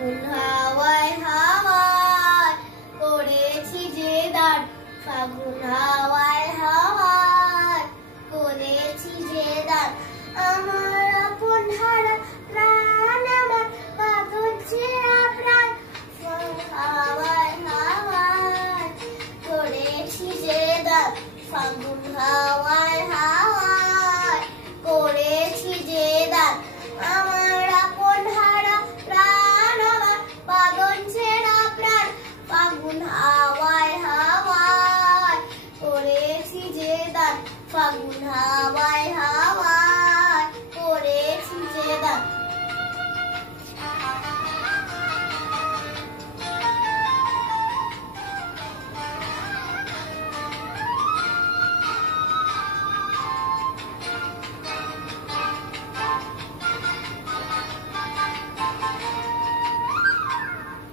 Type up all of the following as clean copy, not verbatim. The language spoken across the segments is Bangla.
ফাগুন হাওয়ায় হাওয়ায় করেছি যে দান, ফাগুন হাওয়ায় হাওয়ায় করেছি যে দান। আমার আপন হারা প্রাণ, আমার পাগল ছেঁড়া প্রাণ, ফাগুন হাওয়ায় হাওয়ায় করেছি যে দান, ফাগুন হাওয়ায় হাওয়ায় করেছি যে দান। আমার আপন হারা প্রাণ, আমার পাগল ছেঁড়া প্রাণ, ফাগুন হাওয়ায় হাওয়ায় করেছি যে দান, ফাগুন হাওয়ায় হাওয়ায় করেছি যে দান।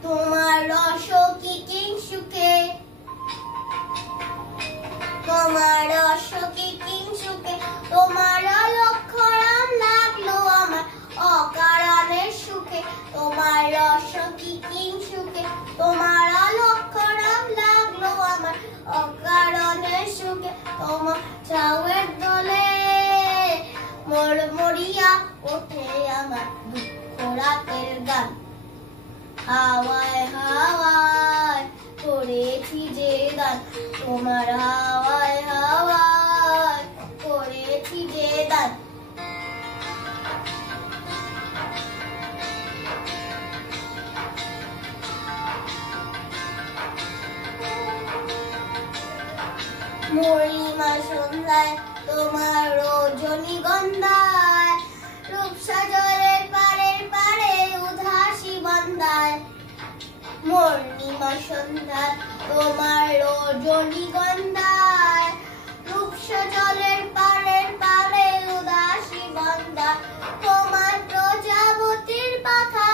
তোমার রস কি কিংসুকে, তোমার রস কি কিংসুকে, তোমার লক্ষণ লাগলো আমার অকারণের সুখে। তোমার রস কি কিংসুকে, তোমার লক্ষণ লাগলো আমার অকারণের সুখে। তোমার চাউয়ের দোলে মরমরিয়া ওঠে আমার দুঃখ রাতের গান। হাওয়ায় হাওয়ায় করেছি যে দান, তোমার হাওয়ায় হাওয়ায় করেছি যে দান। মরিমা সন্ধ্যায় তোমার রজনীগন্ধায়, রূপসা জলের পাড়ের পাড়ে উদাসী বান্দায়। মর্ণিমা সন্ধ্যায় তোমার রজনীগন্ধায়, রূপসা জলের পাড়ের পাড়ে উদাসী বান্দায়। তোমার প্রজাপতির পাখা,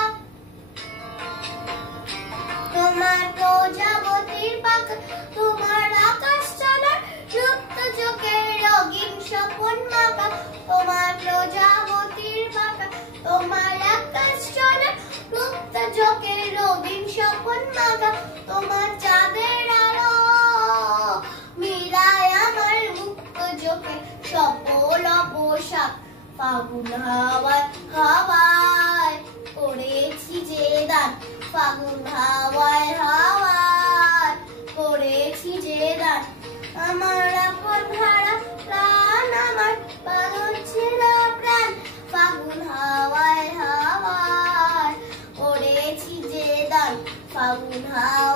তোমার প্রজাপতির পাখা, তোমার আকাশ চলার সুপ্ত চোখের রঙিন স্বপন মাখা। তোমার প্রজাপতির পাখা, তোমার আকাশ চলার সুপ্ত চোখের রঙিন স্বপন মাখা। তোমার চাঁদের আলো মিলায় আমার মুক্ত চোখে সফল পোশাক। ফাগুন হাওয়ায় হাওয়ায় করেছি যে দান, ফাগুন হাওয়ায় হাওয়ায় করেছি যে দান। আমার আপন হারা প্রাণ, আমার পাগল ছেঁড়া প্রাণ, ফাগুন হাওয়ায় হাওয়ায় করেছি যে দান, ফাগুন হাওয়ায়।